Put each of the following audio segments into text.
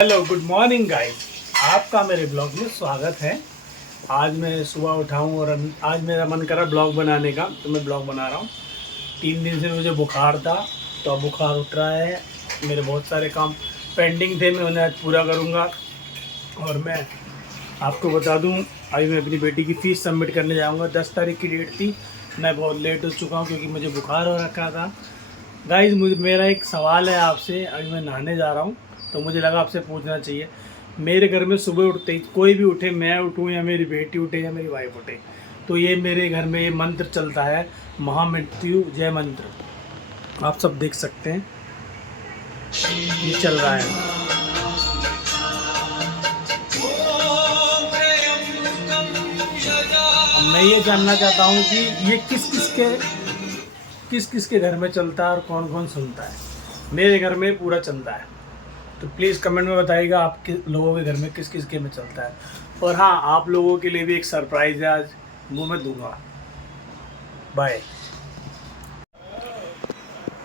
Hello good morning guys, आपका मेरे blog में स्वागत है। आज मैं सुबह उठा हूँ और आज मेरा मन करा ब्लॉग बनाने का, तो मैं ब्लॉग बना रहा हूँ। 3 दिन से मुझे बुखार था, तो अब बुखार उठ रहा है। मेरे बहुत सारे काम पेंडिंग थे, मैं उन्हें आज पूरा करूँगा। और मैं आपको बता दूँ, अभी मैं अपनी बेटी की फ़ीस सबमिट करने जाऊँगा। 10 तारीख की डेट थी। मैं बहुत लेट हो चुका हूँ क्योंकि मुझे बुखार हो रखा था। गाइस, मेरा एक सवाल है आपसे। अभी मैं नहाने जा रहा हूँ, तो मुझे लगा आपसे पूछना चाहिए। मेरे घर में सुबह उठते ही कोई भी उठे, मैं उठूँ या मेरी बेटी उठे या मेरी वाइफ उठे, तो ये मेरे घर में ये मंत्र चलता है, महामृत्यु जय मंत्र। आप सब देख सकते हैं, ये चल रहा है। अब मैं ये जानना चाहता हूँ कि ये किस किस के घर में चलता है और कौन कौन सुनता है। मेरे घर में पूरा चलता है, तो प्लीज़ कमेंट में बताइएगा आपके लोगों के घर में किस किस के में चलता है। और हाँ, आप लोगों के लिए भी एक सरप्राइज़ है आज, वो मैं दूंगा। बाय।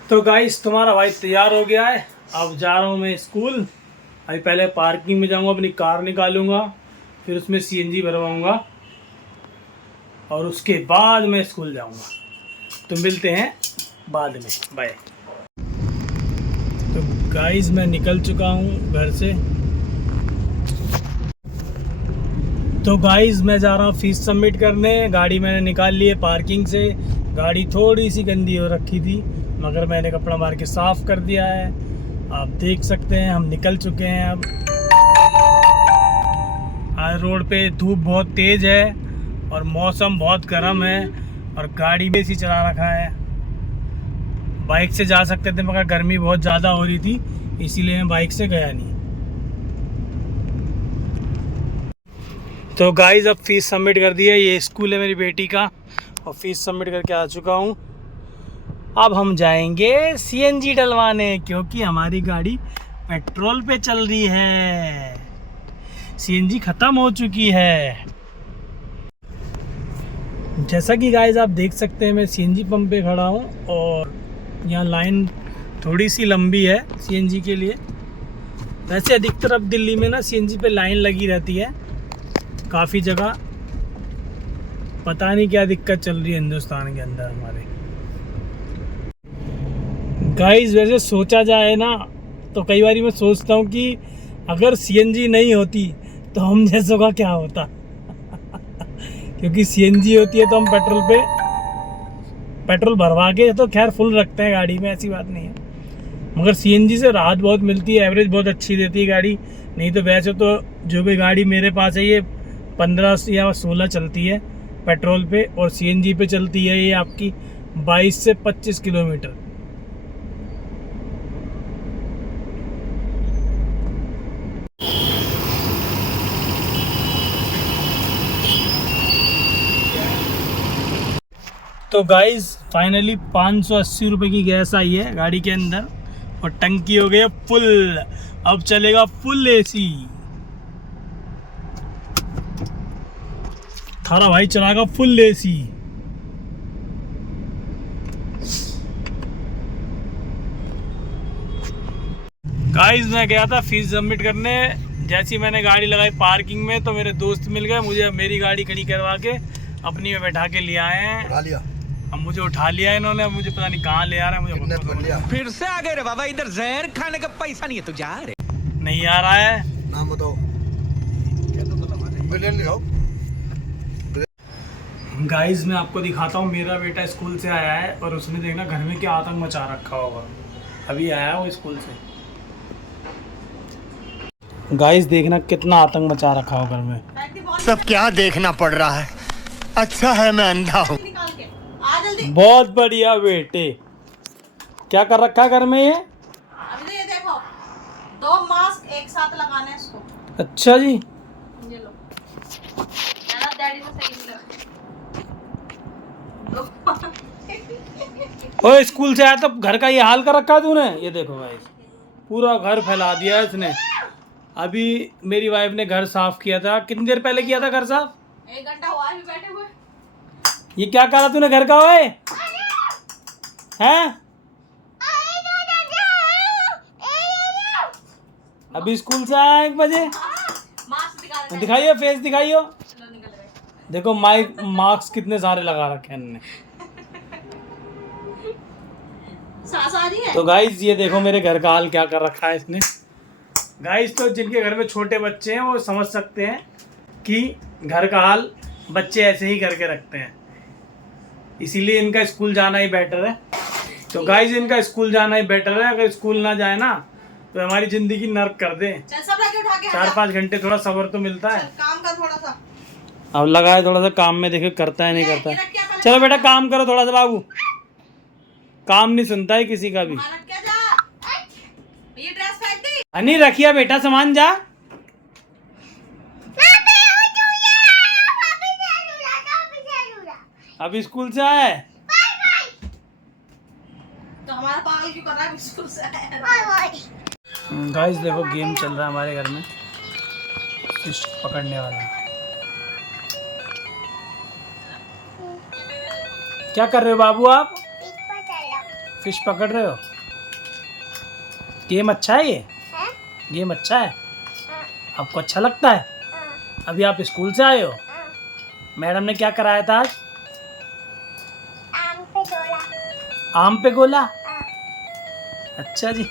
तो गाइस, तुम्हारा भाई तैयार हो गया है। अब जा रहा हूँ मैं स्कूल। अभी पहले पार्किंग में जाऊँगा, अपनी कार निकालूंगा, फिर उसमें सीएनजी भरवाऊँगा और उसके बाद मैं स्कूल जाऊँगा। तो मिलते हैं बाद में, बाय। तो गाइस, मैं निकल चुका हूँ घर से। तो गाइस, मैं जा रहा हूँ फीस सबमिट करने। गाड़ी मैंने निकाल ली है पार्किंग से। गाड़ी थोड़ी सी गंदी हो रखी थी, मगर मैंने कपड़ा मार के साफ़ कर दिया है। आप देख सकते हैं, हम निकल चुके हैं। अब आज रोड पे धूप बहुत तेज़ है और मौसम बहुत गर्म है, और गाड़ी में एसी चला रखा है। बाइक से जा सकते थे, मगर गर्मी बहुत ज़्यादा हो रही थी, इसीलिए मैं बाइक से गया नहीं। तो गाइस, अब फीस सबमिट कर दी है। ये स्कूल है मेरी बेटी का, और फीस सबमिट करके आ चुका हूँ। अब हम जाएंगे सीएनजी डलवाने, क्योंकि हमारी गाड़ी पेट्रोल पे चल रही है, सीएनजी ख़त्म हो चुकी है। जैसा कि गाइस आप देख सकते हैं, मैं सीएनजी पंप पे खड़ा हूँ और यहाँ लाइन थोड़ी सी लंबी है सीएनजी के लिए। वैसे अधिकतर अब दिल्ली में ना सीएनजी पे लाइन लगी रहती है काफ़ी जगह। पता नहीं क्या दिक्कत चल रही है हिंदुस्तान के अंदर हमारे। गाइस, वैसे सोचा जाए ना, तो कई बार मैं सोचता हूँ कि अगर सीएनजी नहीं होती तो हम जैसों का क्या होता। क्योंकि सीएनजी होती है तो हम पेट्रोल भरवा के तो खैर फुल रखते हैं गाड़ी में, ऐसी बात नहीं है। मगर सीएनजी से राहत बहुत मिलती है, एवरेज बहुत अच्छी देती है गाड़ी। नहीं तो वैसे तो जो भी गाड़ी मेरे पास है, ये 15 या 16 चलती है पेट्रोल पे, और सीएनजी पे चलती है ये आपकी 22 से 25 किलोमीटर। तो गाइस, फाइनली 580 रुपये की गैस आई है गाड़ी के अंदर, और टंकी हो गई है फुल। अब चलेगा फुल एसी। थारा भाई चलाएगा फुल एसी। गाइस, मैं गया था फीस सबमिट करने। जैसी मैंने गाड़ी लगाई पार्किंग में, तो मेरे दोस्त मिल गए मुझे। मेरी गाड़ी खड़ी करवा के अपनी में बैठा के ले आए हैं। उठा लिया। अब मुझे उठा लिया इन्होंने। अब मुझे पता नहीं कहाँ ले आ रहा है, मुझे किडनैप कर लिया। फिर से आ गए रे बाबा, इधर जहर खाने का पैसा नहीं है, तू जा रे। नहीं आ रहा है। नाम बताओ। बिलियन लिखाओ। गाइस, मैं आपको दिखाता हूँ। मेरा बेटा स्कूल से आया है और उसने देखना घर में क्या आतंक मचा रखा होगा। अभी आया है वो स्कूल से। गाइस, देखना कितना आतंक मचा रखा हो घर में। सब क्या देखना पड़ रहा है, अच्छा है मैं अंधा हूँ। बहुत बढ़िया बेटे। क्या कर रखा है घर में ये? अभी तो ये देखो, 2 मास्क एक साथ लगाने हैं इसको। अच्छा जी। ये लो, मेरा डैडी को सही नहीं लगा। ओए, स्कूल से आया तब घर का ये हाल कर रखा है तूने। ये देखो गाइस, पूरा घर फैला दिया है इसने। अभी मेरी वाइफ ने घर साफ किया था। कितनी देर पहले किया था घर साफ? 1 घंटा हुआ है बैठे हुए। ये क्या करा तूने घर का? ओए हैं? अभी स्कूल से आया 1 बजे। मास्क निकाल दिखाइए फेस दिखाइए। चलो निकल गए। देखो माइक मार्क्स कितने सारे लगा रखे हैं इन्होंने। सास आ रही है। तो गाइस ये देखो मेरे घर का हाल क्या कर रखा है इसने। गाइस तो जिनके घर में छोटे बच्चे हैं वो समझ सकते हैं कि घर का हाल बच्चे ऐसे ही करके रखते हैं, इसीलिए इनका स्कूल जाना ही बेटर है। तो गाइस इनका स्कूल जाना ही बेटर है। अगर स्कूल ना जाए ना तो हमारी ज़िंदगी नर्क कर दे। चल सब रखे उठा के 4-5 घंटे थोड़ा सब्र तो मिलता है। काम कर थोड़ा सा। अब लगा है थोड़ा सा काम में, देखे करता है नहीं करता ये है। रख के पहले चलो बेटा काम करो थोड़ा सा बाबू, काम नहीं सुनता है किसी का भी। खाना क्या जा। ये ड्रेस फेंक दी। हनी रखिया बेटा सामान जा। अभी स्कूल से आया है। तो हमारा पागल क्यों कर रहा है स्कूल से आया। गाइस देखो गेम चल रहा है हमारे घर में, फिश पकड़ने वाला। क्या कर रहे हो बाबू आप? फिश पकड़ रहे हो। गेम अच्छा है ये? गेम अच्छा है? आपको अच्छा लगता है? अभी आप स्कूल से आए हो? मैडम ने क्या कराया था आज? आम पे गोला। अच्छा जी।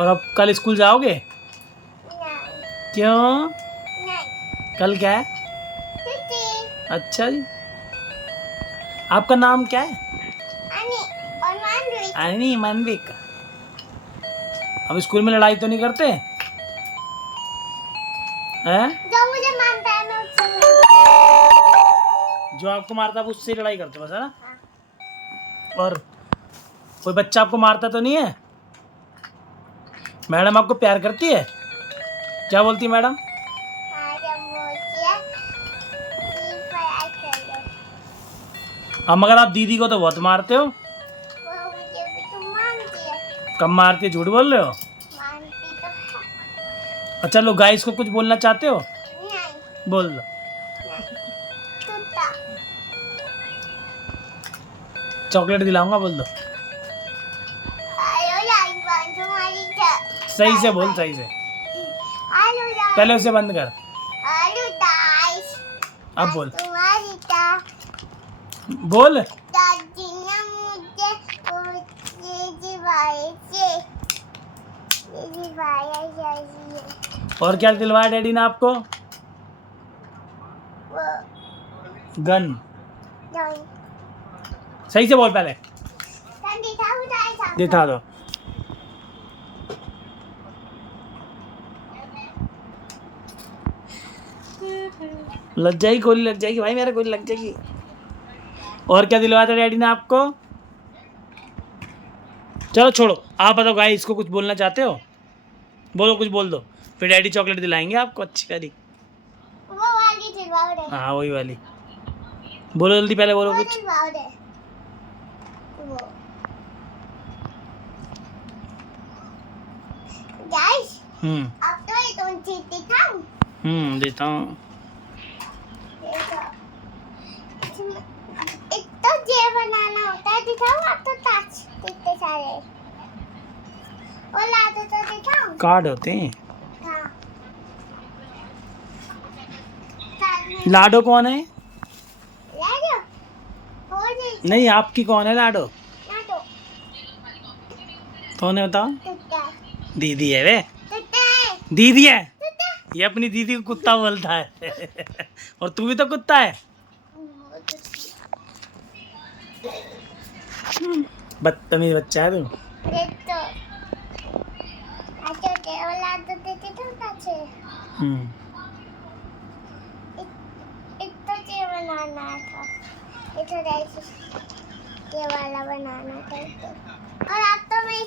और अब कल स्कूल जाओगे? क्यों? कल क्या है? अच्छा जी। आपका नाम क्या है? अनी मनविक। अब स्कूल में लड़ाई तो नहीं करते हैं? जो मुझे मानता है मैं उससे जो आपको मारता है उससे लड़ाई करते हो बस, है ना? और कोई बच्चा आपको मारता तो नहीं है? मैडम आपको प्यार करती है? क्या बोलती है मैडम? अब मगर आप दीदी को तो बहुत मारते हो। वो मुझे भी तो मानती है। कब मारती है? झूठ बोल रहे हो। मानती तो है। अच्छा लो गाइस को कुछ बोलना चाहते हो? नहीं बोल दो। टूटा चॉकलेट दिलाऊंगा, बोल दो। आलो लाइक बंद तुम्हारी सही से बोल, सही से। आलो लाइक पहले उसे बंद कर, आलो दाइस अब बोल। तुम्हारी ता बोल। दादी ने मुझे ये दिवाई चाहिए। और क्या दिलवाया डैडी ने आपको? वो गन। नहीं सही से बोल पहले। ठंडी था उठाई था दिखा दो। लग जाएगी गोली, लग जाएगी भाई, मेरा गोली लग जाएगी। और क्या दिलवाया था डैडी ने आपको? चलो छोड़ो, आप बताओ गाइस, इसको कुछ बोलना चाहते हो? बोलो, कुछ बोल दो, फिर डैडी चॉकलेट दिलाएंगे आपको अच्छी वाली। वो वाली दिलवाओ दे हाँ वही वाली। बोलो जल्दी, पहले बोलो वो कुछ। दिलवाओ दे वो गाइस अब तो ये तुम चीज दिखाऊं देता हूँ। एक तो जे बनाना होता है दिखाऊं अब तो टच कितने सारे और लाडो तो दिखाऊं कार्ड होते हैं। हाँ साथ में लाडो कौन है? लाडो हो जी नहीं, आपकी कौन है लाडो? लाडो कौन है बताओ? टुट्टा दीदी है वे। टुट्टा है दीदी है। टुट्टा ये अपनी दीदी को कुत्ता बोलता है। और तू भी तो कुत्ता है। बदतमीज बच्चा है तू। ये तो अच्छा के और लाडो देते तो अच्छे एक तो ये बनाना था ये तो ये वाला बनाना था और आप तो मेरे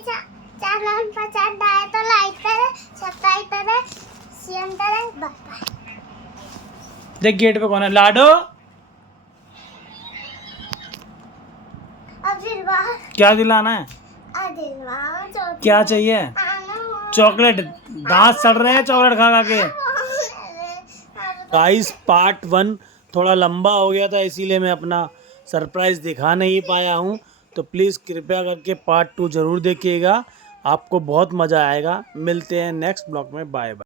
चैनल पसंद आए तो लाइक करें सब्सक्राइब करें शेयर करें बाय। देख गेट पे कौन है? लाडो। अब दिलवा क्या दिलाना है? चॉकलेट क्या चाहिए? चॉकलेट। दांत सड़ रहे हैं चॉकलेट खा खा के। गाइस पार्ट 1 थोड़ा लंबा हो गया था, इसीलिए मैं अपना सरप्राइज़ दिखा नहीं पाया हूँ। तो प्लीज़ कृपया करके पार्ट 2 ज़रूर देखिएगा। आपको बहुत मज़ा आएगा। मिलते हैं नेक्स्ट ब्लॉग में। Bye bye.